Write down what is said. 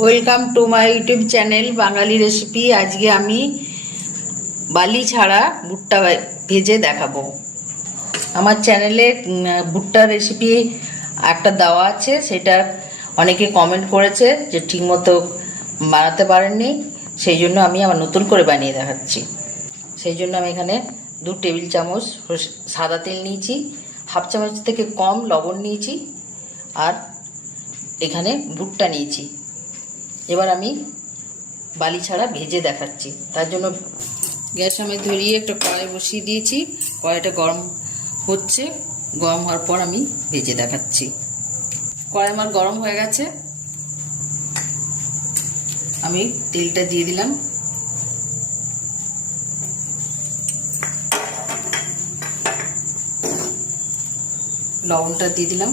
Welcome to my YouTube channel Bangali recipe. আজকে আমি বালি ছাড়া ভুট্টা ভেজে দেখাবো। আমার চ্যানেলে ভুট্টা রেসিপি একটা দেওয়া আছে, সেটা অনেকে কমেন্ট করেছে যে ঠিকমতো বানাতে পারেননি, সেই জন্য আমি আবার নতুন করে বানিয়ে দেখাচ্ছি। সেই জন্য আমি এখানে 2 টেবিল চামচ সাদা তেল নিয়েছি, হাফ চামচ থেকে কম লবণ নিয়েছি, আর এখানে ভুট্টা নিয়েছি। এবার আমি বালি ছাড়া ভেজে দেখাচ্ছি। তার জন্য গ্যাস আমি ধরিয়ে একটা কড়াই বসিয়ে দিয়েছি। কড়াইটা গরম হচ্ছে, গরম হওয়ার পর আমি ভেজে দেখাচ্ছি। কড়াই আমার গরম হয়ে গেছে, আমি তেলটা দিয়ে দিলাম। লবণটা দিয়ে দিলাম।